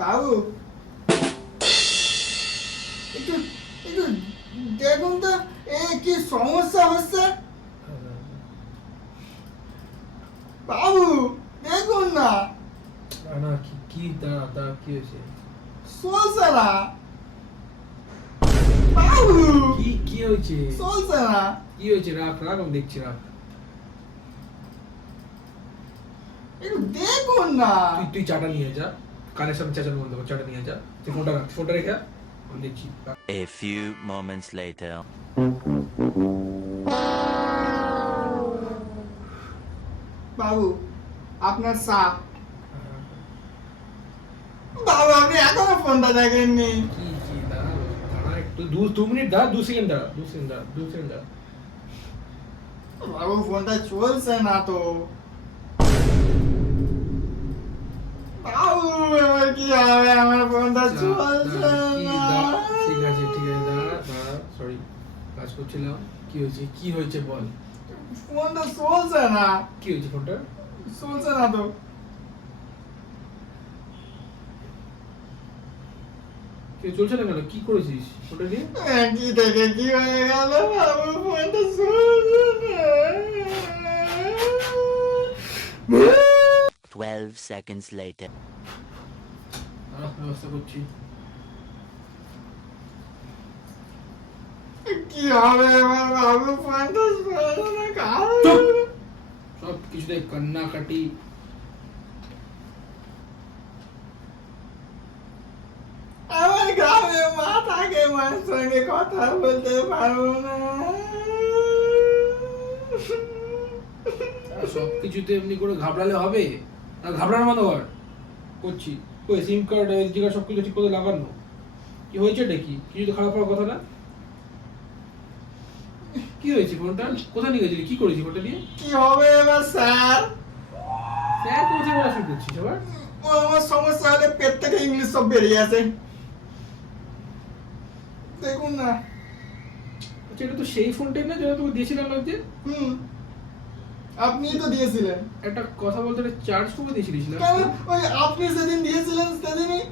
বাবু। একটু একটু দেখুন তো এ কি সমস্যা হচ্ছে? বাবু দেখুন না। না, কি কি দাঁড়া দাঁড়া কি হয়েছে? না বাবু। কি কি হয়েছে? না কি হয়েছে? রাখ রাখ আমি দেখছি রাখ। একটু দেখুন না। তুই তুই চাটা নিয়ে যা। কানের সামনে চাচার বন্ধ কর চাটা নিয়ে যা। তুই ফোনটা রাখ ফোনটা রেখে আমি দেখছি। A few moments later. বাবু আপনার চা। বাবু আপনি এখনও ফোনটা দেখেননি। কি কি দাঁড়া দাঁড়া একটু দু দু মিনিট দাঁড়া দু সেকেন্ড দাঁড়া দু সেকেন্ড দাঁড়া দু সেকেন্ড দাঁড়া। বাবু ফোনটা চলছে না তো। কি হবে আমার ফোনটা চলছে না ঠিক আছে ঠিক আছে দাঁড়া দাঁড়া সরি কাজ করছিলাম কি হয়েছে কি হয়েছে বল ফোনটা চলছে না কি হয়েছে ফোনটা চলছে না তো কি চলছে না কেন কি করেছিস ফোনটা নিয়ে কি থেকে কি হয়ে গেল 12 seconds later. দাঁড়া, ব্যবস্থা করছি কি হবে এবার বাবু ফোনটা চলছে না কাল চুপ! সব কিছুতে কান্নাকাটি আমার গ্রামে মা থাকে মার সঙ্গে কথা বলতে পারব না সব কিছুতে এমনি করে ঘাবড়ালে হবে আর ঘাবড়ানো বন্ধ কর করছি। ওই সিম কার্ড এসডি কার্ড সব কিছু ঠিক করে লাগানো। কি হয়েছে দেখি কিছু তো খারাপ হওয়ার কথা না কি হয়েছে ফোনটা? কোথায় নিয়ে গেছিলি? কি করেছি ফোনটা নিয়ে? কি হবে এবার স্যার? স্যার কোথায় বলা শুরু করছিস আবার? ও আমার সমস্যা হলে পেট থেকে ইংলিশ সব বেরিয়ে আসে। দেখুন না। আচ্ছা এটা তো সেই ফোনটাই না যেটা তোকে দিয়েছিলাম লাগছে হুম। আপনিই তো দিয়েছিলেন। একটা কথা বলতে চার্জ করে দিয়েছিলিস না? কেন? ওই আপনি সেদিন দিয়েছিলেন সেদিনই